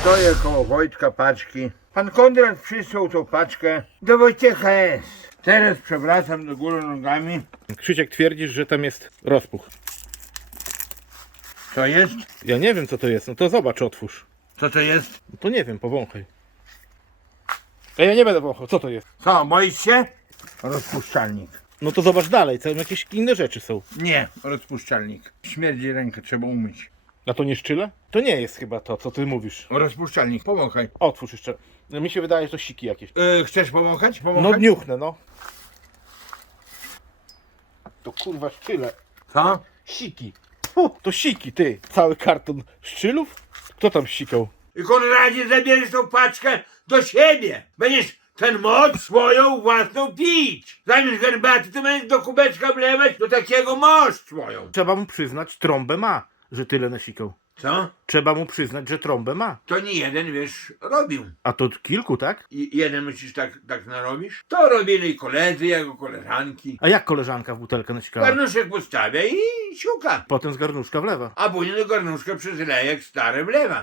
Stoję koło Wojtka paczki. Pan Kondrat przysłał tą paczkę do Wojciecha S. Teraz przewracam do góry nogami. Krzysiek twierdzisz, że tam jest rozpuch. Co jest? Ja nie wiem co to jest, no to zobacz, otwórz. Co to jest? No to nie wiem, powąchaj. A ja nie będę wąchał, co to jest? Co, boisz się? Rozpuszczalnik. No to zobacz dalej, tam jakieś inne rzeczy są. Nie, rozpuszczalnik. Śmierdzi rękę, trzeba umyć. A to nie szczyle? To nie jest chyba to, co ty mówisz. Rozpuszczalnik, powąchaj. Otwórz jeszcze. No, mi się wydaje, że to siki jakieś. Yy, chcesz powąchać? No Powąchać? niuchnę, no. To kurwa szczyle. Co? Siki. Fu, to siki, ty. Cały karton szczylów? Kto tam sikał? I Konradzie zabierzesz tą paczkę do siebie. Będziesz ten moc swoją własną pić. Zamiast herbaty to będziesz do kubeczka wlewać do takiego moc swoją. Trzeba mu przyznać, trąbę ma, że tyle nasikał. Co? Trzeba mu przyznać, że trąbę ma. To nie jeden, wiesz, robił. A to kilku, tak? I jeden myślisz tak, tak narobisz? To robili koledzy, jego koleżanki. A jak koleżanka w butelkę nasikała? Garnuszek postawia i siuka. Potem z garnuszka wlewa. A później do garnuszka przyzleje jak stare wlewa.